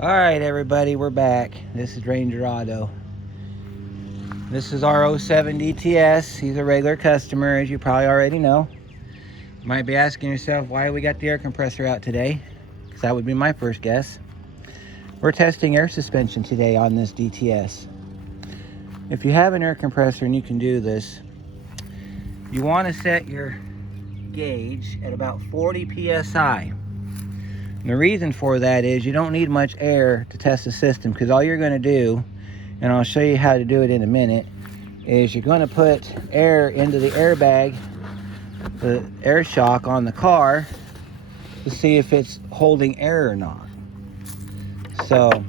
Alright everybody, we're back. This is Ranger Auto. This is our 07 DTS. He's a regular customer, as you probably already know. You might be asking yourself why we got the air compressor out today, because that would be my first guess. We're testing air suspension today on this DTS. If you have an air compressor and you can do this, you want to set your gauge at about 40 psi. And the reason for that is you don't need much air to test the system, because all you're going to do, and I'll show you how to do it in a minute, is you're going to put air into the airbag, the air shock on the car, to see if it's holding air or not. So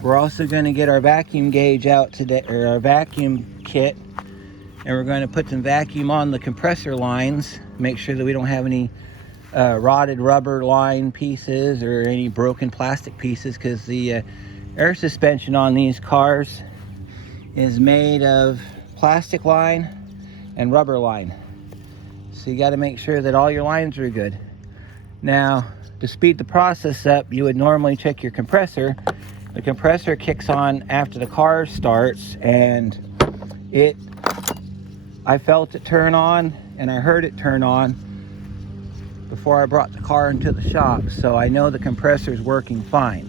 we're also going to get our vacuum gauge out today, or our vacuum kit, and we're going to put some vacuum on the compressor lines, make sure that we don't have any rotted rubber line pieces or any broken plastic pieces, because the air suspension on these cars is made of plastic line and rubber line. So you got to make sure that all your lines are good. Now, to speed the process up, you would normally check your compressor. The compressor kicks on after the car starts, and I felt it turn on and I heard it turn on before I brought the car into the shop, so I know the compressor is working fine.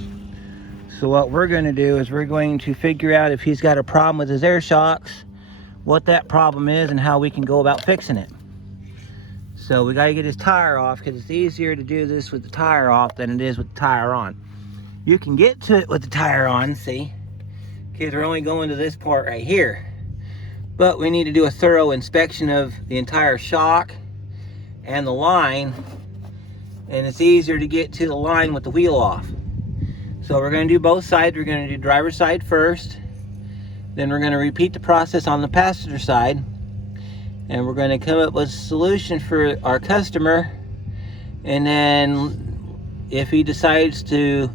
So what we're going to do is we're going to figure out if he's got a problem with his air shocks, what that problem is, and how we can go about fixing it. So we got to get his tire off, because it's easier to do this with the tire off than it is with the tire on. You can get to it with the tire on, see, because we're only going to this part right here. But we need to do a thorough inspection of the entire shock and the line, and it's easier to get to the line with the wheel off. So we're going to do both sides. We're going to do driver's side first, then we're going to repeat the process on the passenger side, and we're going to come up with a solution for our customer. And then if he decides to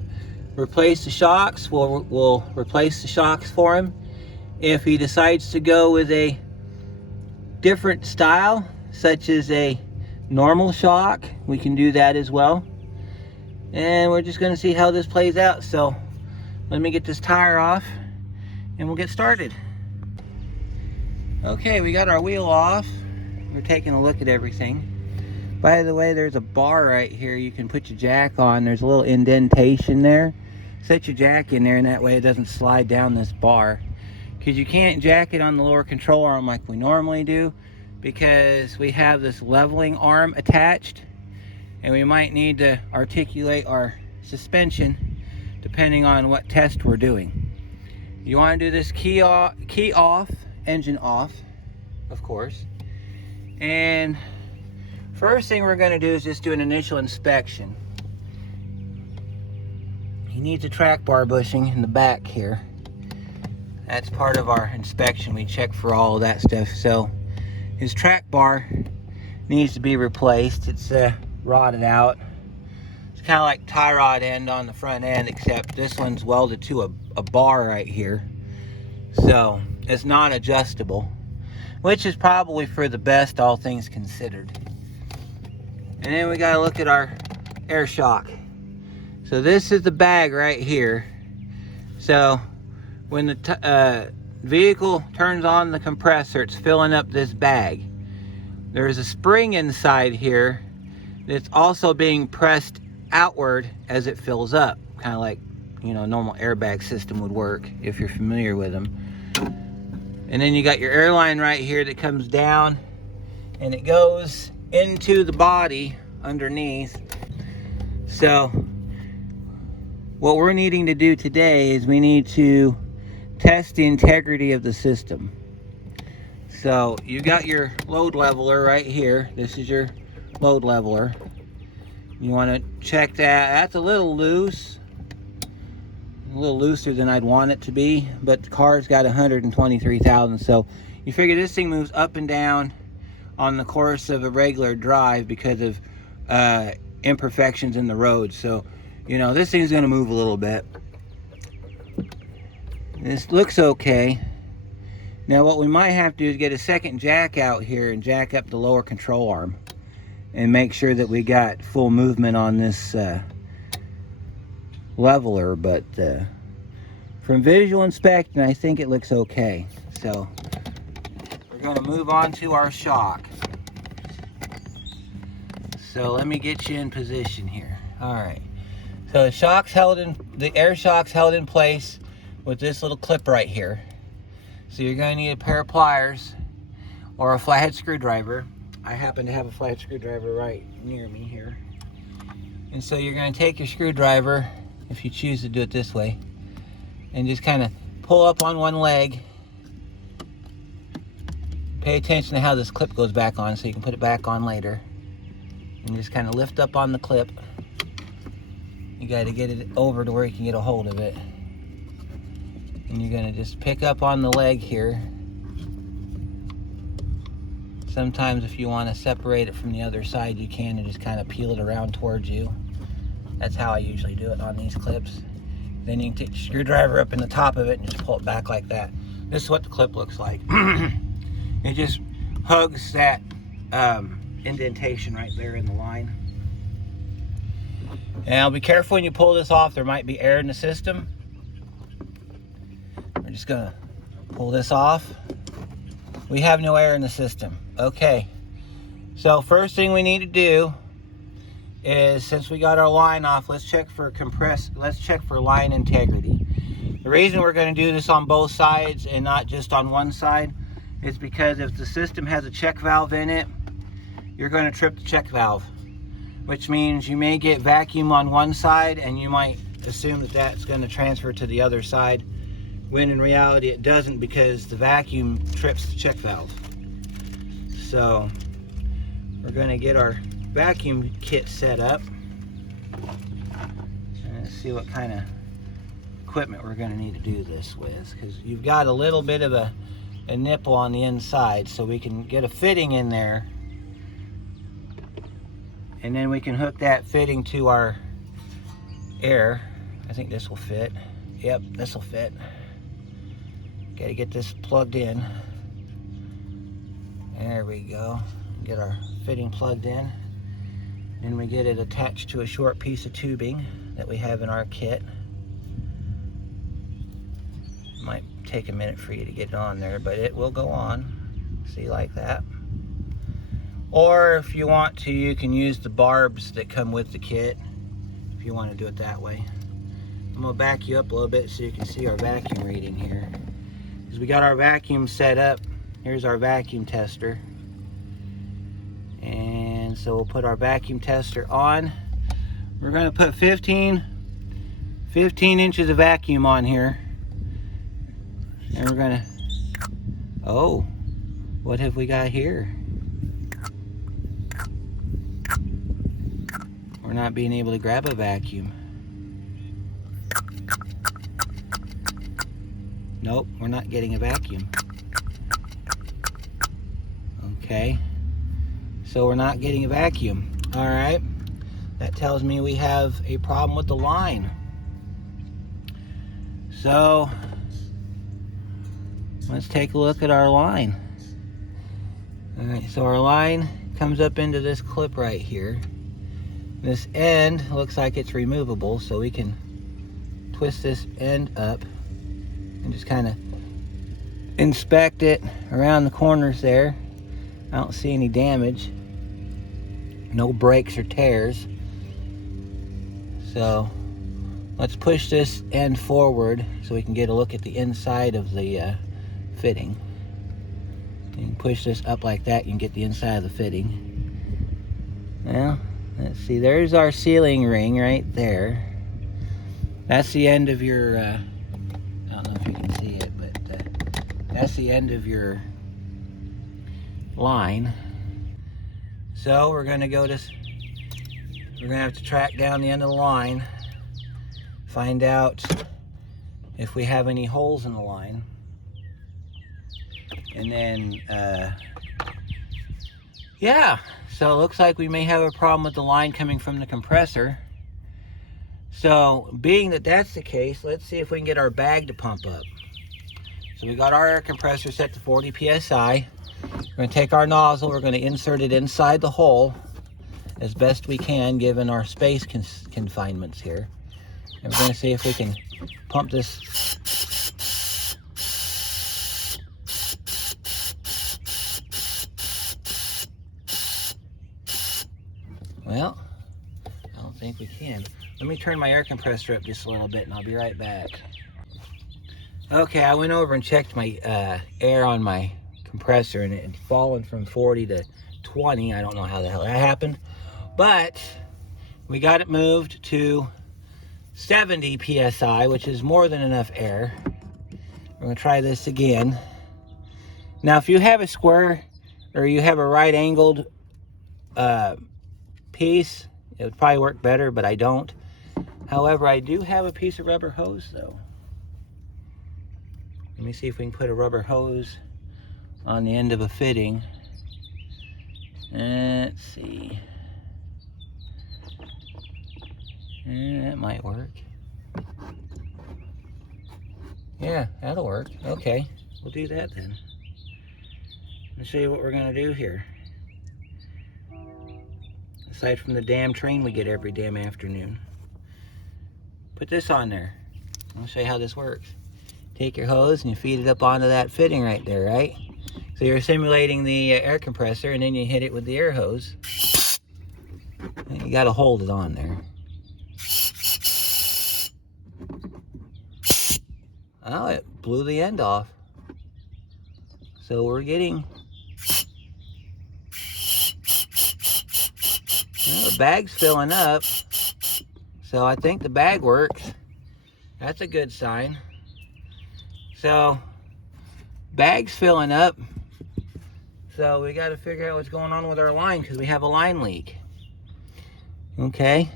replace the shocks, we'll replace the shocks for him. If he decides to go with a different style, such as a normal shock, we can do that as well. And we're just going to see how this plays out. So let me get this tire off and we'll get started. Okay, we got our wheel off. We're taking a look at everything. By the way, there's a bar right here you can put your jack on. There's a little indentation there. Set your jack in there, and that way it doesn't slide down this bar, because you can't jack it on the lower control arm like we normally do, because we have this leveling arm attached, and we might need to articulate our suspension depending on what test we're doing. You want to do this key off, engine off, of course. And first thing we're going to do is just do an initial inspection. He needs a track bar bushing in the back here. That's part of our inspection. We check for all of that stuff. So his track bar needs to be replaced. It's rotted out. It's kind of like tie rod end on the front end, except this one's welded to a bar right here. So it's not adjustable, which is probably for the best, all things considered. And then we got to look at our air shock. So this is the bag right here. So when the vehicle turns on the compressor, it's filling up this bag. There's a spring inside here that's also being pressed outward as it fills up, kind of like, you know, a normal airbag system would work if you're familiar with them. And then you got your airline right here that comes down and it goes into the body underneath. So what we're needing to do today is we need to test the integrity of the system. So you got your load leveler right here. This is your load leveler. You want to check that. That's a little loose, a little looser than I'd want it to be, but the car's got 123,000, so you figure this thing moves up and down on the course of a regular drive because of imperfections in the road. So, you know, this thing's going to move a little bit. This looks okay. Now what we might have to do is get a second jack out here and jack up the lower control arm and make sure that we got full movement on this leveler, but from visual inspection, I think it looks okay. So we're going to move on to our shock. So let me get you in position here. All right. So the air shock's held in place with this little clip right here. So you're going to need a pair of pliers or a flathead screwdriver. I happen to have a flathead screwdriver right near me here. And so you're going to take your screwdriver, if you choose to do it this way, and just kind of pull up on one leg. Pay attention to how this clip goes back on so you can put it back on later. And just kind of lift up on the clip. You got to get it over to where you can get a hold of it. And you're going to just pick up on the leg here. Sometimes if you want to separate it from the other side, you can, and just kind of peel it around towards you. That's how I usually do it on these clips. Then you can take the screwdriver up in the top of it and just pull it back like that. This is what the clip looks like. It just hugs that indentation right there in the line. Now be careful when you pull this off. There might be air in the system. We're just gonna pull this off. We have no air in the system. Okay, so first thing we need to do is, since we got our line off, let's check for line integrity. The reason we're going to do this on both sides and not just on one side is because if the system has a check valve in it, you're going to trip the check valve, which means you may get vacuum on one side and you might assume that that's going to transfer to the other side, when in reality it doesn't, because the vacuum trips the check valve. So we're going to get our vacuum kit set up and see what kind of equipment we're going to need to do this with, because you've got a little bit of a nipple on the inside, so we can get a fitting in there, and then we can hook that fitting to our air. I think this will fit. Yep, this will fit. Got to get this plugged in. There we go. Get our fitting plugged in. And we get it attached to a short piece of tubing that we have in our kit. Might take a minute for you to get it on there, but it will go on. See, like that. Or if you want to, you can use the barbs that come with the kit, if you want to do it that way. I'm going to back you up a little bit so you can see our vacuum reading here. Because we got our vacuum set up. Here's our vacuum tester. And so we'll put our vacuum tester on. We're going to put 15 inches of vacuum on here. And we're going to, oh, what have we got here? We're not being able to grab a vacuum. Nope, we're not getting a vacuum. Okay, so we're not getting a vacuum. All right, that tells me we have a problem with the line. So let's take a look at our line. All right, so our line comes up into this clip right here. This end looks like it's removable, so we can twist this end up and just kind of inspect it around the corners there. I don't see any damage, no breaks or tears. So let's push this end forward so we can get a look at the inside of the fitting. You can push this up like that, you can get the inside of the fitting. Now, let's see, there's our sealing ring right there. That's the end of your, I don't know if you can see it, but that's the end of your line. So we're gonna have to track down the end of the line, find out if we have any holes in the line, and then yeah, so it looks like we may have a problem with the line coming from the compressor. So being that that's the case, let's see if we can get our bag to pump up. So we got our air compressor set to 40 psi. We're going to take our nozzle, we're going to insert it inside the hole as best we can given our space confinements here. And we're going to see if we can pump this. Well, I don't think we can. Let me turn my air compressor up just a little bit and I'll be right back. Okay, I went over and checked my air on my compressor and it had fallen from 40 to 20. I don't know how the hell that happened, but we got it moved to 70 psi, which is more than enough air. We're gonna try this again. Now, if you have a square or you have a right angled piece, it would probably work better, but I don't. However, I do have a piece of rubber hose though. Let me see if we can put a rubber hose on the end of a fitting. Let's see. That might work. Yeah, that'll work. Okay, we'll do that then. Let's show you what we're gonna do here. Aside from the damn train we get every damn afternoon. Put this on there. I'll show you how this works. Take your hose and you feed it up onto that fitting right there, right? So you're simulating the air compressor, and then you hit it with the air hose. And you gotta hold it on there. Oh, it blew the end off. So we're getting... Well, the bag's filling up. So I think the bag works. That's a good sign. So, bag's filling up. So we got to figure out what's going on with our line because we have a line leak. Okay.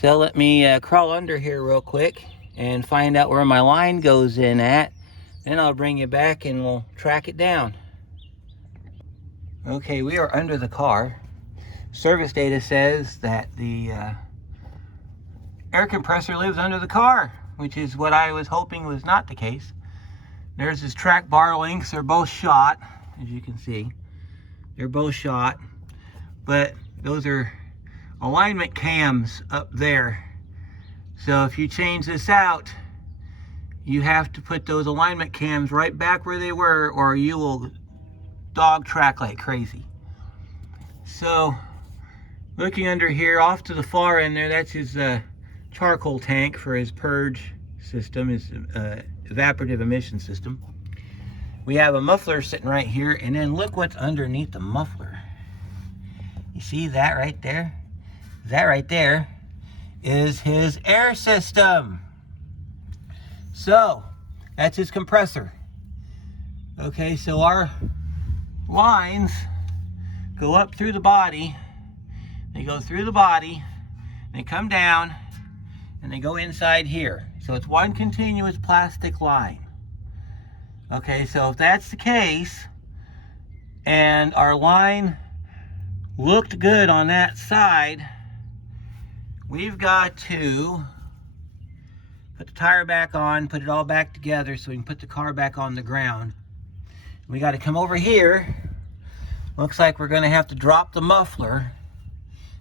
So let me crawl under here real quick and find out where my line goes in at. Then I'll bring you back and we'll track it down. Okay, we are under the car. Service data says that the air compressor lives under the car, which is what I was hoping was not the case. There's his track bar links. They're both shot, as you can see. They're both shot, but those are alignment cams up there. So if you change this out, you have to put those alignment cams right back where they were, or you will dog track like crazy. So looking under here, off to the far end there, that's his charcoal tank for his purge system, his evaporative emission system. We have a muffler sitting right here, and then look what's underneath the muffler. You see that right there? That right there is his air system. So that's his compressor. Okay, so our lines go up through the body. They go through the body, they come down, and they go inside here. So it's one continuous plastic line. Okay, so if that's the case, and our line looked good on that side, we've got to put the tire back on, put it all back together so we can put the car back on the ground. We got to come over here. Looks like we're going to have to drop the muffler,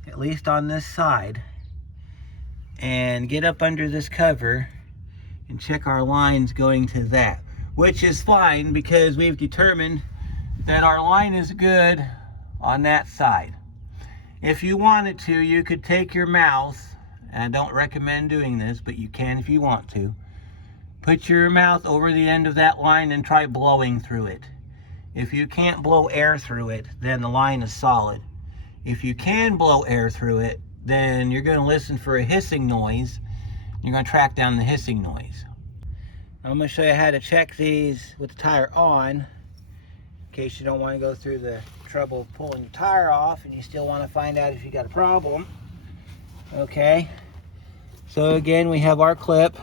at least on this side, and get up under this cover and check our lines going to that, which is fine because we've determined that our line is good on that side. If you wanted to, you could take your mouth, and I don't recommend doing this, but you can if you want to, put your mouth over the end of that line and try blowing through it. If you can't blow air through it, then the line is solid. If you can blow air through it, then you're going to listen for a hissing noise. You're going to track down the hissing noise. I'm going to show you how to check these with the tire on, in case you don't want to go through the trouble of pulling the tire off and you still want to find out if you got a problem. Okay, so again, we have our clip.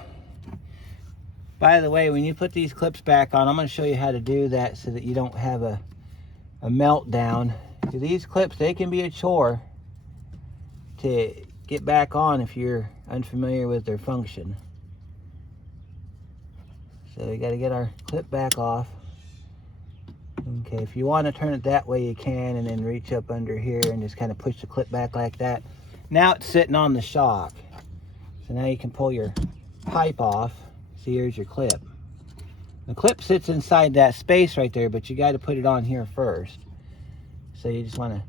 By the way, when you put these clips back on, I'm going to show you how to do that so that you don't have a meltdown. So these clips, they can be a chore to get back on if you're unfamiliar with their function. So we got to get our clip back off. Okay, if you want to turn it that way, you can, and then reach up under here and just kind of push the clip back like that. Now it's sitting on the shock. So now you can pull your pipe off. See, here's your clip. The clip sits inside that space right there, but you got to put it on here first. So you just want to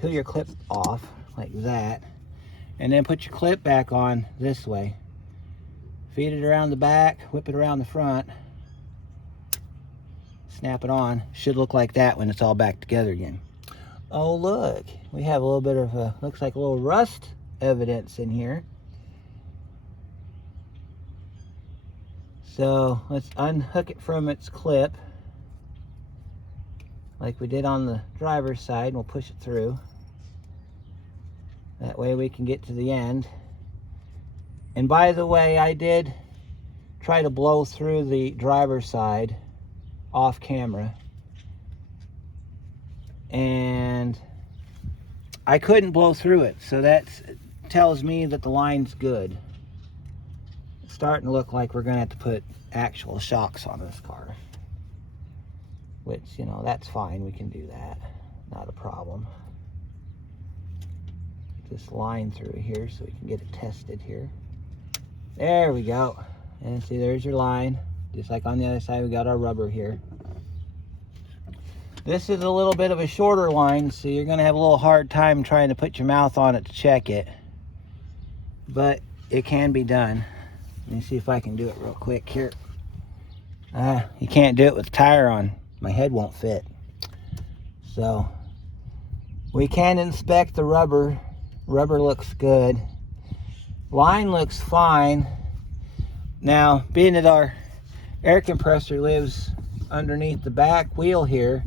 peel your clip off like that, and then put your clip back on this way. Feed it around the back, whip it around the front, snap it on. Should look like that when it's all back together again. Oh look, we have a little bit of a, looks like a little rust evidence in here. So let's unhook it from its clip like we did on the driver's side. We'll push it through. That way we can get to the end. And by the way, I did try to blow through the driver's side off camera, and I couldn't blow through it, so that tells me that the line's good. It's starting to look like we're gonna have to put actual shocks on this car, which, you know, that's fine. We can do that, not a problem. Just line through here so we can get it tested here. There we go. And see, there's your line. Just like on the other side, we got our rubber here. This is a little bit of a shorter line, so you're going to have a little hard time trying to put your mouth on it to check it. But it can be done. Let me see if I can do it real quick here. You can't do it with the tire on. My head won't fit. So we can inspect the rubber. Rubber looks good. Line looks fine. Now, being that our air compressor lives underneath the back wheel here,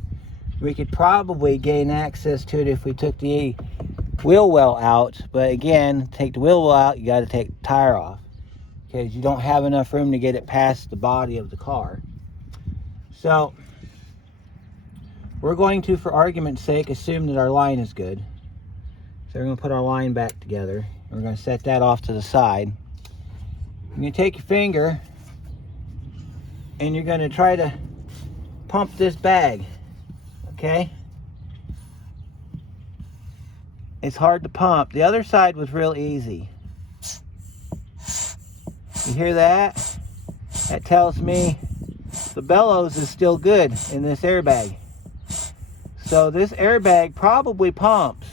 we could probably gain access to it if we took the wheel well out. But again, take the wheel well out, you got to take the tire off, because you don't have enough room to get it past the body of the car. So we're going to, for argument's sake, assume that our line is good. So we're going to put our line back together. We're going to set that off to the side. You're going to take your finger and you're going to try to pump this bag, okay? It's hard to pump. The other side was real easy. You hear that? That tells me the bellows is still good in this airbag. So this airbag probably pumps.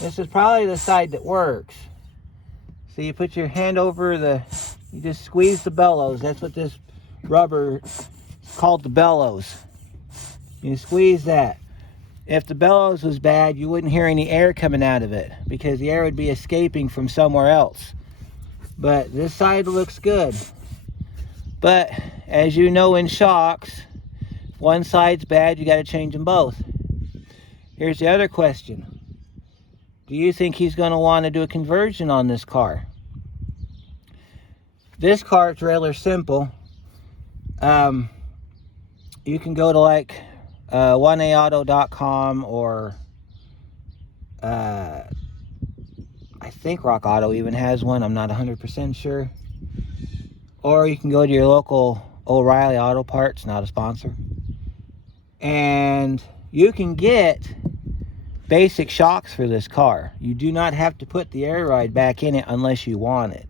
This is probably the side that works. So you put your hand over you just squeeze the bellows. That's what this rubber is called, the bellows. You squeeze that. If the bellows was bad, you wouldn't hear any air coming out of it, because the air would be escaping from somewhere else. But this side looks good. But as you know, in shocks, if one side's bad, you got to change them both. Here's the other question. Do you think he's going to want to do a conversion on this car? This car is rather simple. You can go to like 1AAuto.com, or I think Rock Auto even has one. I'm not 100% sure. Or you can go to your local O'Reilly Auto Parts, not a sponsor. And you can get basic shocks for this car. You do not have to put the air ride back in it unless you want it.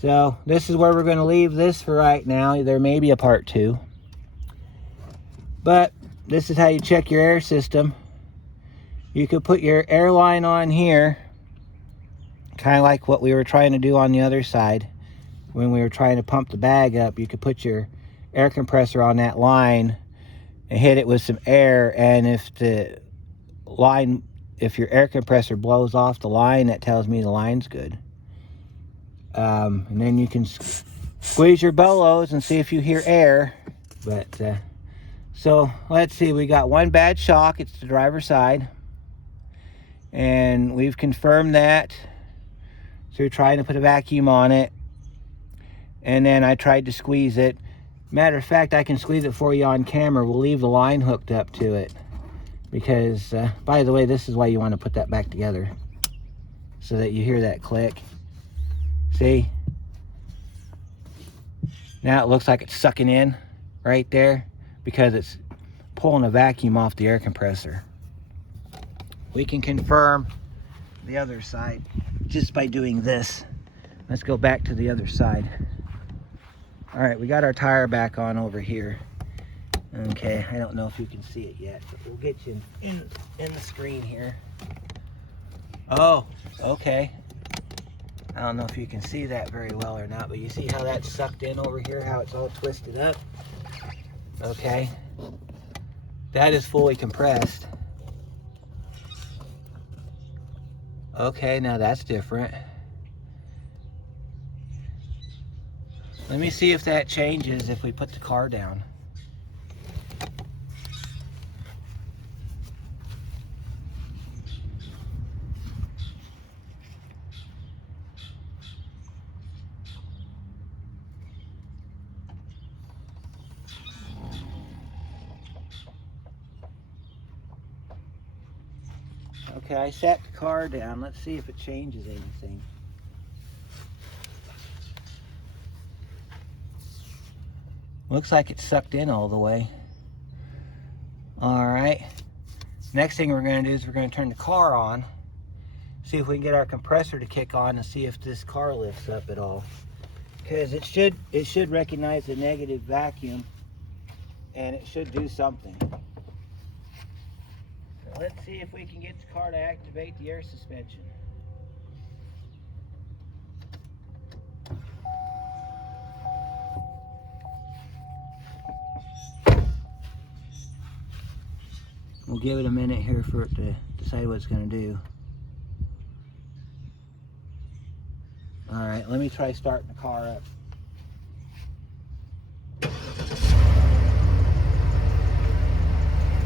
So this is where we're going to leave this for right now. There may be a part 2. But this is how you check your air system. You could put your air line on here, kind of like what we were trying to do on the other side. When we were trying to pump the bag up, you could put your air compressor on that line and hit it with some air, and if your air compressor blows off the line, that tells me the line's good. And then you can squeeze your bellows and see if you hear air. But so let's see, we got one bad shock. It's the driver's side, and we've confirmed that through trying to put a vacuum on it. And then I tried to squeeze it. Matter of fact, I can squeeze it for you on camera. We'll leave the line hooked up to it, because by the way, this is why you want to put that back together, so that you hear that click. See? Now it looks like it's sucking in right there, because it's pulling a vacuum off the air compressor. We can confirm the other side just by doing this. Let's go back to the other side. All right, we got our tire back on over here. Okay, I don't know if you can see it yet, but we'll get you in the screen here. Oh, okay. I don't know if you can see that very well or not, but you see how that's sucked in over here, how it's all twisted up? Okay. That is fully compressed. Okay, now that's different. Let me see if that changes if we put the car down. Okay, I sat the car down. Let's see if it changes anything. Looks like it's sucked in all the way. All right. Next thing we're going to do is we're going to turn the car on. See if we can get our compressor to kick on and see if this car lifts up at all. Because it should recognize the negative vacuum and it should do something. So let's see if we can get the car to activate the air suspension. We'll give it a minute here for it to decide what it's going to do. All right, let me try starting the car up.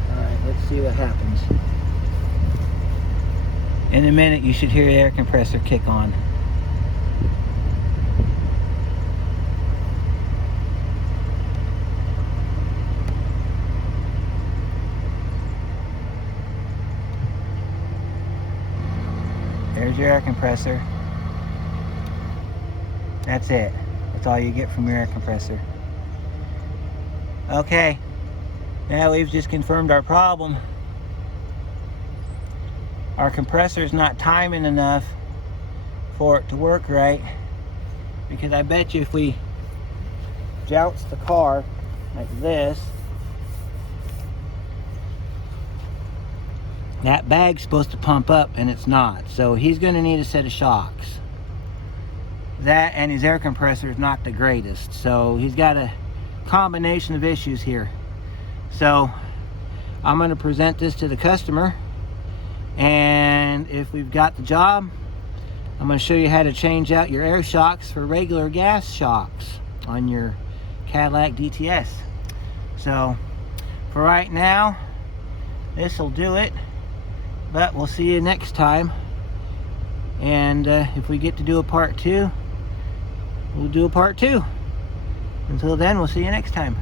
All right, let's see what happens. In a minute, you should hear the air compressor kick on. There's your air compressor. That's it. That's all you get from your air compressor. Okay. Now we've just confirmed our problem. Our compressor is not timing enough for it to work right. Because I bet you if we jounce the car like this, that bag's supposed to pump up and it's not. So he's going to need a set of shocks. That and his air compressor is not the greatest. So he's got a combination of issues here. So I'm going to present this to the customer. And if we've got the job, I'm going to show you how to change out your air shocks for regular gas shocks on your Cadillac DTS. So for right now, this will do it. But we'll see you next time. And if we get to do a part 2, we'll do a part 2. Until then, we'll see you next time.